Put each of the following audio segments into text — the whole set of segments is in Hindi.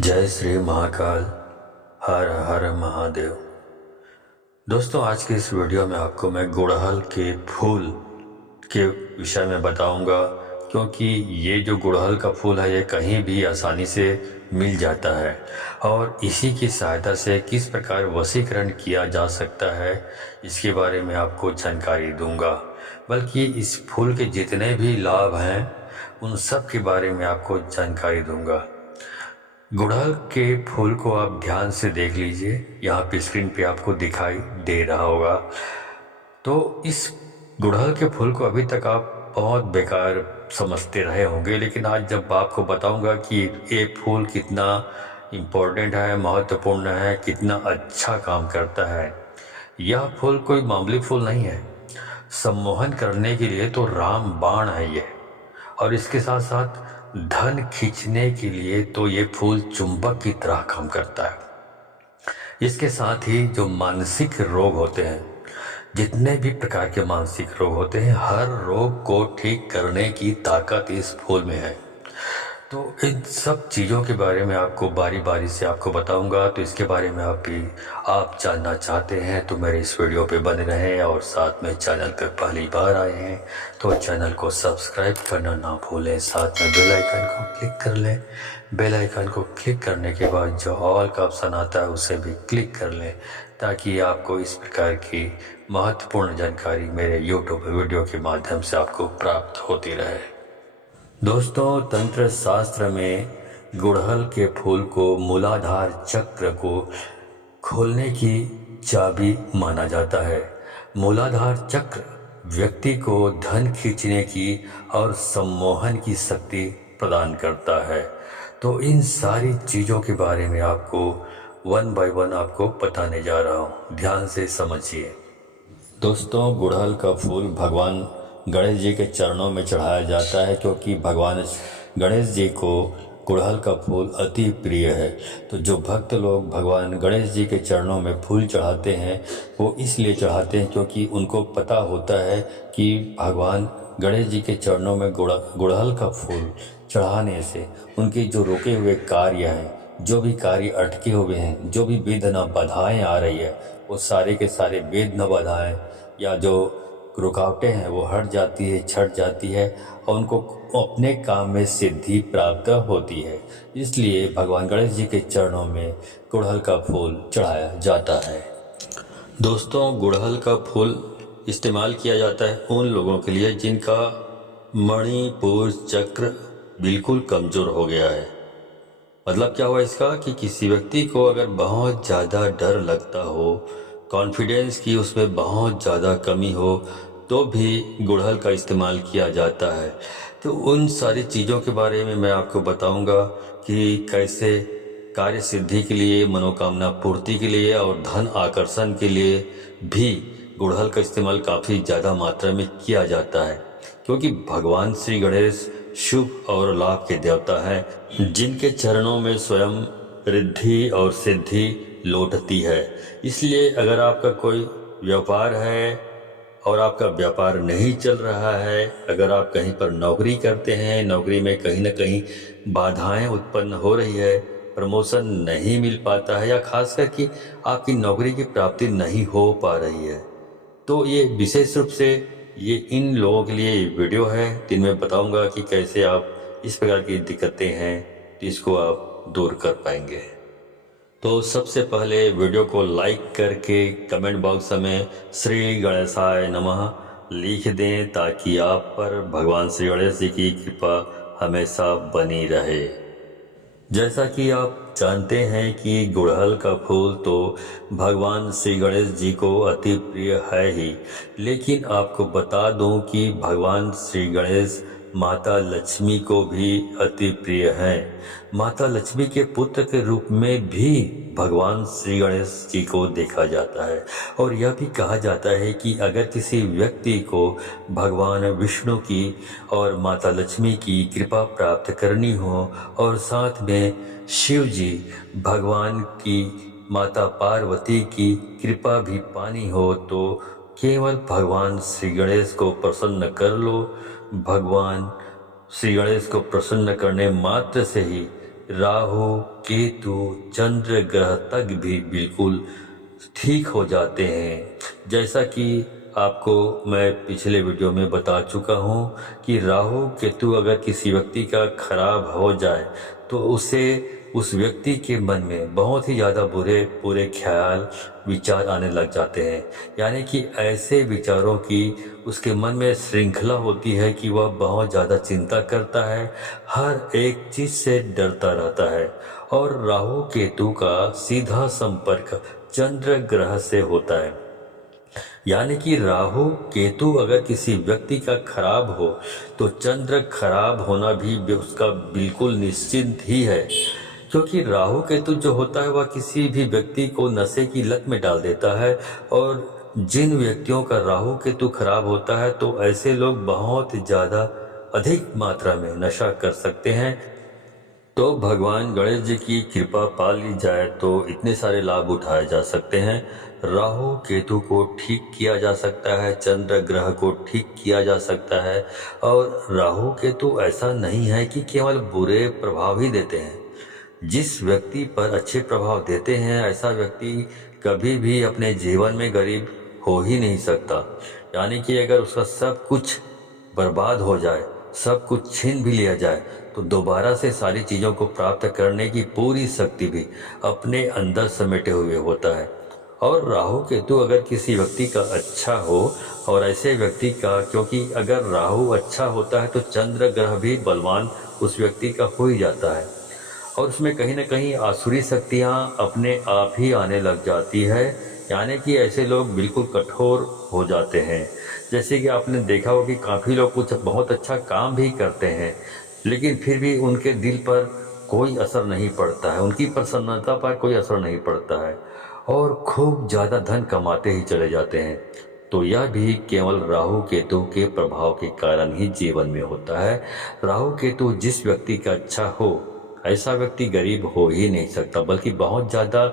जय श्री महाकाल। हर हर महादेव। दोस्तों, आज के इस वीडियो में आपको मैं गुड़हल के फूल के विषय में बताऊंगा, क्योंकि ये जो गुड़हल का फूल है ये कहीं भी आसानी से मिल जाता है और इसी की सहायता से किस प्रकार वशीकरण किया जा सकता है इसके बारे में आपको जानकारी दूंगा। बल्कि इस फूल के जितने भी लाभ हैं उन सब के बारे में आपको जानकारी दूंगा। गुड़हल के फूल को आप ध्यान से देख लीजिए, यहाँ पे स्क्रीन पे आपको दिखाई दे रहा होगा। तो इस गुड़हल के फूल को अभी तक आप बहुत बेकार समझते रहे होंगे, लेकिन आज जब आपको बताऊंगा कि ये फूल कितना इम्पोर्टेंट है, महत्वपूर्ण है, कितना अच्छा काम करता है। यह फूल कोई मामूली फूल नहीं है। सम्मोहन करने के लिए तो राम बाण है ये, और इसके साथ साथ धन खींचने के लिए तो ये फूल चुंबक की तरह काम करता है। इसके साथ ही जो मानसिक रोग होते हैं, जितने भी प्रकार के मानसिक रोग होते हैं, हर रोग को ठीक करने की ताकत इस फूल में है। तो इन सब चीज़ों के बारे में आपको बारी बारी से आपको बताऊंगा। तो इसके बारे में आप जानना चाहते हैं तो मेरे इस वीडियो पे बने रहें, और साथ में चैनल पे पहली बार आए हैं तो चैनल को सब्सक्राइब करना ना भूलें। साथ में बेल आइकन को क्लिक कर लें। बेल आइकन को क्लिक करने के बाद जो ऑल का ऑप्शन आता है उसे भी क्लिक कर लें, ताकि आपको इस प्रकार की महत्वपूर्ण जानकारी मेरे यूट्यूब वीडियो के माध्यम से आपको प्राप्त होती रहे। दोस्तों, तंत्र शास्त्र में गुड़हल के फूल को मूलाधार चक्र को खोलने की चाबी माना जाता है। मूलाधार चक्र व्यक्ति को धन खींचने की और सम्मोहन की शक्ति प्रदान करता है। तो इन सारी चीज़ों के बारे में आपको वन बाय वन आपको बताने जा रहा हूँ, ध्यान से समझिए। दोस्तों, गुड़हल का फूल भगवान गणेश जी के चरणों में चढ़ाया जाता है, क्योंकि भगवान गणेश जी को गुड़हल का फूल अति प्रिय है। तो जो भक्त लोग भगवान गणेश जी के चरणों में फूल चढ़ाते हैं वो इसलिए चढ़ाते हैं क्योंकि उनको पता होता है कि भगवान गणेश जी के चरणों में गुड़हल का फूल चढ़ाने से उनके जो रुके हुए कार्य हैं, जो भी कार्य अटके हुए हैं, जो भी विघ्न बाधाएं आ रही है, वो सारे के सारे विघ्न बाधाएं या जो रुकावटें हैं वो हट जाती है, छट जाती है, और उनको अपने काम में सिद्धि प्राप्त होती है। इसलिए भगवान गणेश जी के चरणों में गुड़हल का फूल चढ़ाया जाता है। दोस्तों, गुड़हल का फूल इस्तेमाल किया जाता है उन लोगों के लिए जिनका मणिपुर चक्र बिल्कुल कमज़ोर हो गया है। मतलब क्या हुआ इसका कि किसी व्यक्ति को अगर बहुत ज़्यादा डर लगता हो, कॉन्फिडेंस की उसमें बहुत ज़्यादा कमी हो, तो भी गुड़हल का इस्तेमाल किया जाता है। तो उन सारी चीज़ों के बारे में मैं आपको बताऊंगा कि कैसे कार्य सिद्धि के लिए, मनोकामना पूर्ति के लिए और धन आकर्षण के लिए भी गुड़हल का इस्तेमाल काफ़ी ज़्यादा मात्रा में किया जाता है, क्योंकि भगवान श्री गणेश शुभ और लाभ के देवता हैं, जिनके चरणों में स्वयं रिद्धि और सिद्धि लौटती है। इसलिए अगर आपका कोई व्यापार है और आपका व्यापार नहीं चल रहा है, अगर आप कहीं पर नौकरी करते हैं, नौकरी में कहीं ना कहीं बाधाएं उत्पन्न हो रही है, प्रमोशन नहीं मिल पाता है, या खासकर कि आपकी नौकरी की प्राप्ति नहीं हो पा रही है, तो ये विशेष रूप से ये इन लोगों के लिए वीडियो है। जिनमें बताऊंगा कि कैसे आप इस प्रकार की दिक्कतें हैं तो इसको आप दूर कर पाएंगे। तो सबसे पहले वीडियो को लाइक करके कमेंट बॉक्स में श्री गणेशाय नमः लिख दें, ताकि आप पर भगवान श्री गणेश जी की कृपा हमेशा बनी रहे। जैसा कि आप जानते हैं कि गुड़हल का फूल तो भगवान श्री गणेश जी को अति प्रिय है ही, लेकिन आपको बता दूं कि भगवान श्री गणेश माता लक्ष्मी को भी अति प्रिय हैं। माता लक्ष्मी के पुत्र के रूप में भी भगवान श्री गणेश जी को देखा जाता है, और यह भी कहा जाता है कि अगर किसी व्यक्ति को भगवान विष्णु की और माता लक्ष्मी की कृपा प्राप्त करनी हो और साथ में शिव जी भगवान की माता पार्वती की कृपा भी पानी हो, तो केवल भगवान श्री गणेश को प्रसन्न कर लो। भगवान श्री गणेश को प्रसन्न करने मात्र से ही राहु केतु चंद्र ग्रह तक भी बिल्कुल ठीक हो जाते हैं। जैसा कि आपको मैं पिछले वीडियो में बता चुका हूँ कि राहु केतु अगर किसी व्यक्ति का खराब हो जाए तो उसे उस व्यक्ति के मन में बहुत ही ज़्यादा बुरे ख्याल विचार आने लग जाते हैं। यानी कि ऐसे विचारों की उसके मन में श्रृंखला होती है कि वह बहुत ज़्यादा चिंता करता है, हर एक चीज़ से डरता रहता है। और राहु केतु का सीधा संपर्क चंद्र ग्रह से होता है। यानी कि राहु केतु अगर किसी व्यक्ति का खराब हो तो चंद्र खराब होना भी उसका बिल्कुल निश्चित ही है, क्योंकि राहु केतु जो होता है वह किसी भी व्यक्ति को नशे की लत में डाल देता है। और जिन व्यक्तियों का राहु केतु खराब होता है तो ऐसे लोग बहुत ज़्यादा अधिक मात्रा में नशा कर सकते हैं। तो भगवान गणेश जी की कृपा पा ली जाए तो इतने सारे लाभ उठाए जा सकते हैं। राहु केतु को ठीक किया जा सकता है, चंद्र ग्रह को ठीक किया जा सकता है। और राहु केतु ऐसा नहीं है कि केवल बुरे प्रभाव ही देते हैं, जिस व्यक्ति पर अच्छे प्रभाव देते हैं ऐसा व्यक्ति कभी भी अपने जीवन में गरीब हो ही नहीं सकता। यानी कि अगर उसका सब कुछ बर्बाद हो जाए, सब कुछ छीन भी लिया जाए तो दोबारा से सारी चीज़ों को प्राप्त करने की पूरी शक्ति भी अपने अंदर समेटे हुए होता है। और राहु केतु अगर किसी व्यक्ति का अच्छा हो और ऐसे व्यक्ति का, क्योंकि अगर राहु अच्छा होता है तो चंद्र ग्रह भी बलवान उस व्यक्ति का हो ही जाता है और उसमें कहीं ना कहीं आसुरी शक्तियाँ अपने आप ही आने लग जाती है। यानी कि ऐसे लोग बिल्कुल कठोर हो जाते हैं। जैसे कि आपने देखा हो कि काफ़ी लोग कुछ बहुत अच्छा काम भी करते हैं लेकिन फिर भी उनके दिल पर कोई असर नहीं पड़ता है, उनकी प्रसन्नता पर कोई असर नहीं पड़ता है और खूब ज़्यादा धन कमाते ही चले जाते हैं। तो यह भी केवल राहु केतु के प्रभाव के कारण ही जीवन में होता है। राहु केतु जिस व्यक्ति का अच्छा हो ऐसा व्यक्ति गरीब हो ही नहीं सकता, बल्कि बहुत ज़्यादा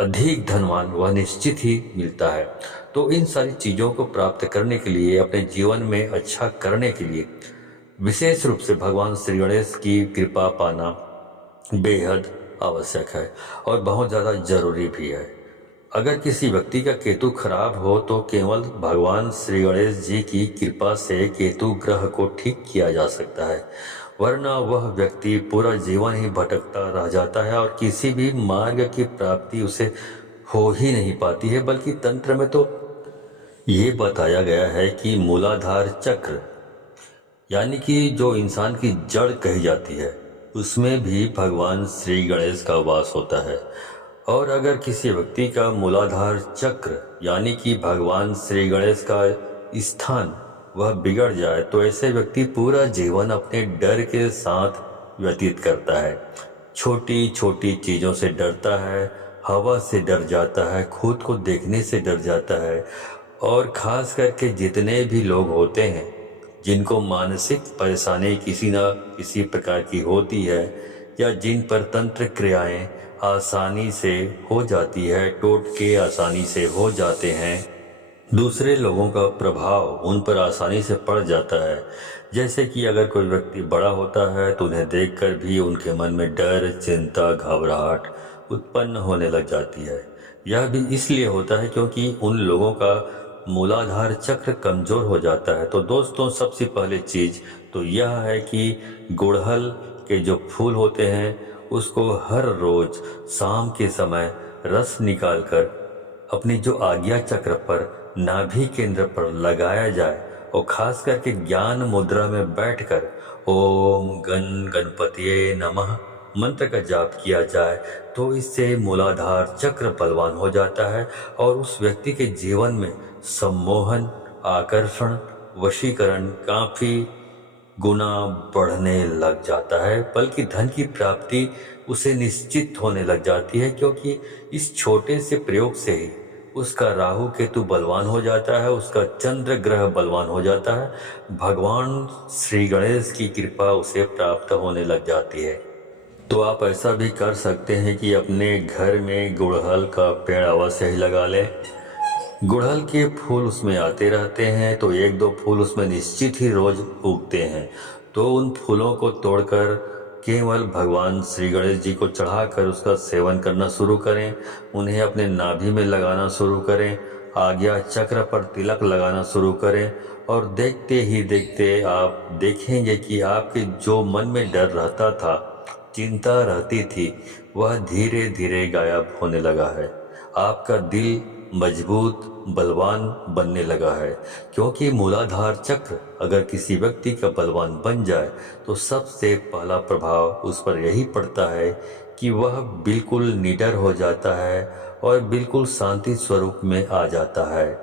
अधिक धनवान वह निश्चित ही मिलता है। तो इन सारी चीज़ों को प्राप्त करने के लिए, अपने जीवन में अच्छा करने के लिए विशेष रूप से भगवान श्री गणेश की कृपा पाना बेहद आवश्यक है और बहुत ज़्यादा जरूरी भी है। अगर किसी व्यक्ति का केतु खराब हो तो केवल भगवान श्री गणेश जी की कृपा से केतु ग्रह को ठीक किया जा सकता है, वरना वह व्यक्ति पूरा जीवन ही भटकता रह जाता है और किसी भी मार्ग की प्राप्ति उसे हो ही नहीं पाती है। बल्कि तंत्र में तो ये बताया गया है कि मूलाधार चक्र, यानी कि जो इंसान की जड़ कही जाती है, उसमें भी भगवान श्री गणेश का वास होता है। और अगर किसी व्यक्ति का मूलाधार चक्र यानी कि भगवान श्री गणेश का स्थान वह बिगड़ जाए तो ऐसे व्यक्ति पूरा जीवन अपने डर के साथ व्यतीत करता है। छोटी छोटी चीज़ों से डरता है, हवा से डर जाता है, खुद को देखने से डर जाता है। और ख़ास करके जितने भी लोग होते हैं जिनको मानसिक परेशानी किसी न किसी प्रकार की होती है या जिन पर तंत्र क्रियाएं आसानी से हो जाती है, टोटके आसानी से हो जाते हैं, दूसरे लोगों का प्रभाव उन पर आसानी से पड़ जाता है। जैसे कि अगर कोई व्यक्ति बड़ा होता है तो उन्हें देखकर भी उनके मन में डर, चिंता, घबराहट उत्पन्न होने लग जाती है। यह भी इसलिए होता है क्योंकि उन लोगों का मूलाधार चक्र कमज़ोर हो जाता है। तो दोस्तों, सबसे पहले चीज़ तो यह है कि गुड़हल के जो फूल होते हैं उसको हर रोज़ शाम के समय रस निकालकर अपनी जो आज्ञा चक्र पर नाभि केंद्र पर लगाया जाए और खास करके ज्ञान मुद्रा में बैठकर ओम गण गणपतिये नमः मंत्र का जाप किया जाए तो इससे मूलाधार चक्र बलवान हो जाता है और उस व्यक्ति के जीवन में सम्मोहन, आकर्षण, वशीकरण काफ़ी गुना बढ़ने लग जाता है। बल्कि धन की प्राप्ति उसे निश्चित होने लग जाती है, क्योंकि इस छोटे से प्रयोग से ही उसका राहु केतु बलवान हो जाता है, उसका चंद्र ग्रह बलवान हो जाता है, भगवान श्री गणेश की कृपा उसे प्राप्त होने लग जाती है। तो आप ऐसा भी कर सकते हैं कि अपने घर में गुड़हल का पेड़ अवश्य ही लगा लें। गुड़हल के फूल उसमें आते रहते हैं तो एक दो फूल उसमें निश्चित ही रोज उगते हैं। तो उन फूलों को तोड़कर केवल भगवान श्री गणेश जी को चढ़ाकर उसका सेवन करना शुरू करें। उन्हें अपने नाभि में लगाना शुरू करें, आज्ञा चक्र पर तिलक लगाना शुरू करें और देखते ही देखते आप देखेंगे कि आपके जो मन में डर रहता था, चिंता रहती थी, वह धीरे धीरे गायब होने लगा है। आपका दिल मजबूत बलवान बनने लगा है, क्योंकि मूलाधार चक्र अगर किसी व्यक्ति का बलवान बन जाए तो सबसे पहला प्रभाव उस पर यही पड़ता है कि वह बिल्कुल निडर हो जाता है और बिल्कुल शांति स्वरूप में आ जाता है।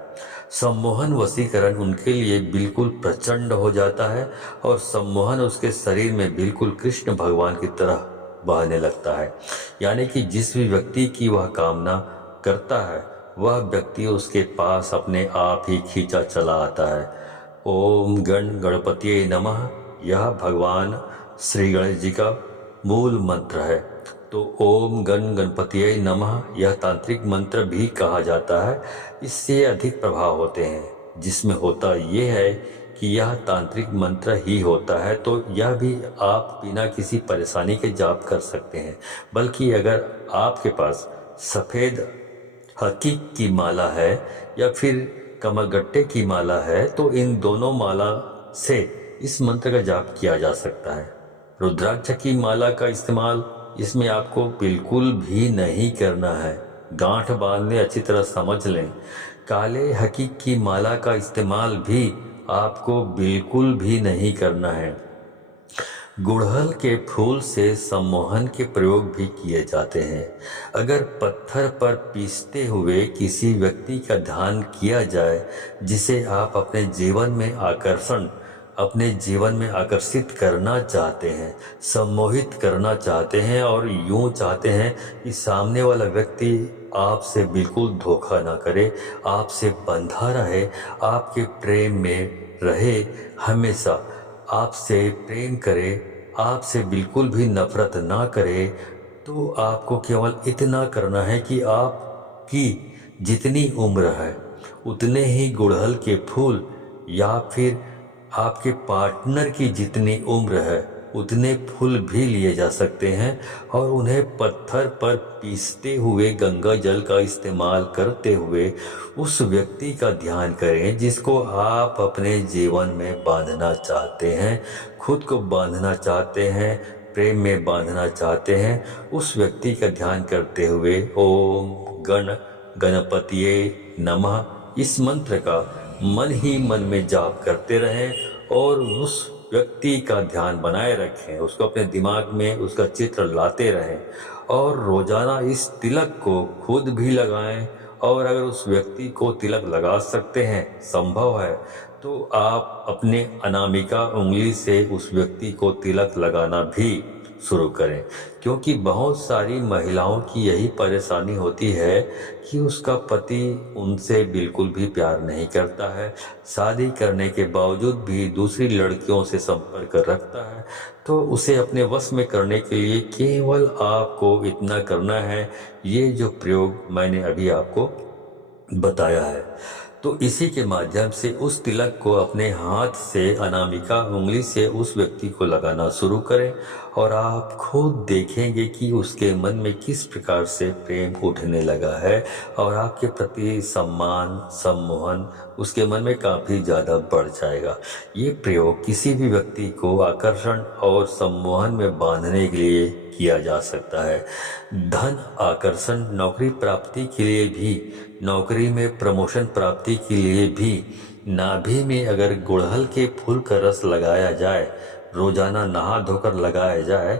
सम्मोहन वशीकरण उनके लिए बिल्कुल प्रचंड हो जाता है और सम्मोहन उसके शरीर में बिल्कुल कृष्ण भगवान की तरह बहने लगता है। यानी कि जिस भी व्यक्ति की वह कामना करता है वह व्यक्ति उसके पास अपने आप ही खींचा चला आता है। ओम गण गणपतिये नमः यह भगवान श्री गणेश जी का मूल मंत्र है। तो ओम गण गणपतिये नमः यह तांत्रिक मंत्र भी कहा जाता है। इससे अधिक प्रभाव होते हैं, जिसमें होता यह है कि यह तांत्रिक मंत्र ही होता है, तो यह भी आप बिना किसी परेशानी के जाप कर सकते हैं। बल्कि अगर आपके पास सफ़ेद हकीक की माला है या फिर कमलगट्टे की माला है तो इन दोनों माला से इस मंत्र का जाप किया जा सकता है। रुद्राक्ष की माला का इस्तेमाल इसमें आपको बिल्कुल भी नहीं करना है। गांठ बांधने अच्छी तरह समझ लें। काले हकीक की माला का इस्तेमाल भी आपको बिल्कुल भी नहीं करना है। गुड़हल के फूल से सम्मोहन के प्रयोग भी किए जाते हैं। अगर पत्थर पर पीसते हुए किसी व्यक्ति का ध्यान किया जाए जिसे आप अपने जीवन में आकर्षित करना चाहते हैं, सम्मोहित करना चाहते हैं और यूं चाहते हैं कि सामने वाला व्यक्ति आपसे बिल्कुल धोखा ना करे, आपसे बंधा रहे, आपके प्रेम में रहे, हमेशा आपसे प्रेम करे, आपसे बिल्कुल भी नफरत ना करे, तो आपको केवल इतना करना है कि आपकी जितनी उम्र है उतने ही गुड़हल के फूल या फिर आपके पार्टनर की जितनी उम्र है उतने फूल भी लिए जा सकते हैं और उन्हें पत्थर पर पीसते हुए गंगा जल का इस्तेमाल करते हुए उस व्यक्ति का ध्यान करें जिसको आप अपने जीवन में बांधना चाहते हैं, खुद को बांधना चाहते हैं, प्रेम में बांधना चाहते हैं। उस व्यक्ति का ध्यान करते हुए ओम गण गणपतिये नमः इस मंत्र का मन ही मन में जाप करते रहें और उस व्यक्ति का ध्यान बनाए रखें, उसको अपने दिमाग में उसका चित्र लाते रहें और रोजाना इस तिलक को खुद भी लगाएं। और अगर उस व्यक्ति को तिलक लगा सकते हैं, संभव है, तो आप अपने अनामिका उंगली से उस व्यक्ति को तिलक लगाना भी शुरू करें। क्योंकि बहुत सारी महिलाओं की यही परेशानी होती है कि उसका पति उनसे बिल्कुल भी प्यार नहीं करता है, शादी करने के बावजूद भी दूसरी लड़कियों से संपर्क रखता है। तो उसे अपने वश में करने के लिए केवल आपको इतना करना है, ये जो प्रयोग मैंने अभी आपको बताया है, तो इसी के माध्यम से उस तिलक को अपने हाथ से अनामिका उंगली से उस व्यक्ति को लगाना शुरू करें और आप खुद देखेंगे कि उसके मन में किस प्रकार से प्रेम उठने लगा है और आपके प्रति सम्मान सम्मोहन उसके मन में काफ़ी ज़्यादा बढ़ जाएगा। ये प्रयोग किसी भी व्यक्ति को आकर्षण और सम्मोहन में बांधने के लिए किया जा सकता है। धन आकर्षण, नौकरी प्राप्ति के लिए भी, नौकरी में प्रमोशन प्राप्ति के लिए भी नाभि में अगर गुड़हल के फूल का रस लगाया जाए, रोजाना नहा धोकर लगाया जाए,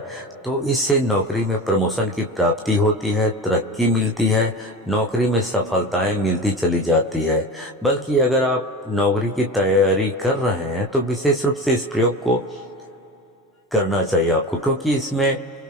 तो इससे नौकरी में प्रमोशन की प्राप्ति होती है, तरक्की मिलती है, नौकरी में सफलताएं मिलती चली जाती है। बल्कि अगर आप नौकरी की तैयारी कर रहे हैं तो विशेष रूप से इस प्रयोग को करना चाहिए आपको, क्योंकि इसमें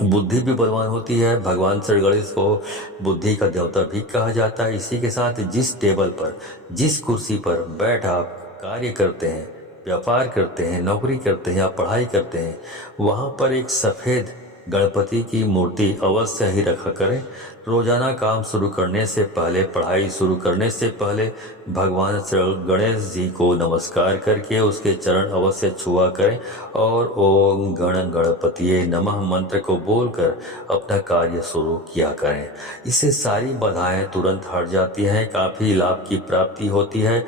बुद्धि भी बलवान होती है। भगवान श्री गणेश को बुद्धि का देवता भी कहा जाता है। इसी के साथ जिस टेबल पर, जिस कुर्सी पर बैठ आप कार्य करते हैं, व्यापार करते हैं, नौकरी करते हैं या पढ़ाई करते हैं, वहाँ पर एक सफ़ेद गणपति की मूर्ति अवश्य ही रखा करें। रोजाना काम शुरू करने से पहले, पढ़ाई शुरू करने से पहले भगवान श्री गणेश जी को नमस्कार करके उसके चरण अवश्य छुआ करें और ओम गण गणपतिये नमः मंत्र को बोलकर अपना कार्य शुरू किया करें। इससे सारी बाधाएं तुरंत हट जाती हैं, काफ़ी लाभ की प्राप्ति होती है।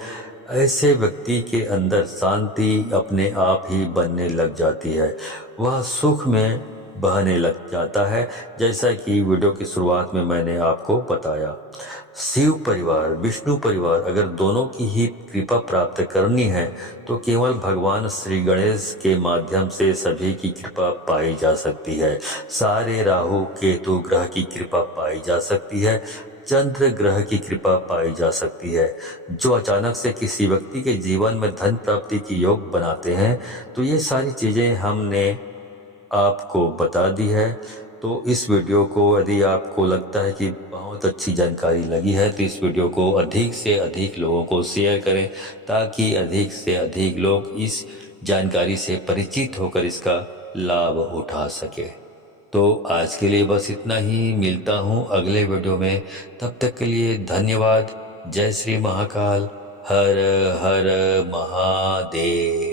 ऐसे व्यक्ति के अंदर शांति अपने आप ही बनने लग जाती है, वह सुख में बहने लग जाता है। जैसा कि वीडियो की शुरुआत में मैंने आपको बताया, शिव परिवार, विष्णु परिवार अगर दोनों की ही कृपा प्राप्त करनी है तो केवल भगवान श्री गणेश के माध्यम से सभी की कृपा पाई जा सकती है। सारे राहु केतु ग्रह की कृपा पाई जा सकती है, चंद्र ग्रह की कृपा पाई जा सकती है, जो अचानक से किसी व्यक्ति के जीवन में धन प्राप्ति की योग बनाते हैं। तो ये सारी चीज़ें हमने आपको बता दी है। तो इस वीडियो को यदि आपको लगता है कि बहुत अच्छी जानकारी लगी है तो इस वीडियो को अधिक से अधिक लोगों को शेयर करें, ताकि अधिक से अधिक लोग इस जानकारी से परिचित होकर इसका लाभ उठा सके। तो आज के लिए बस इतना ही, मिलता हूँ अगले वीडियो में। तब तक के लिए धन्यवाद। जय श्री महाकाल। हर हर महादेव।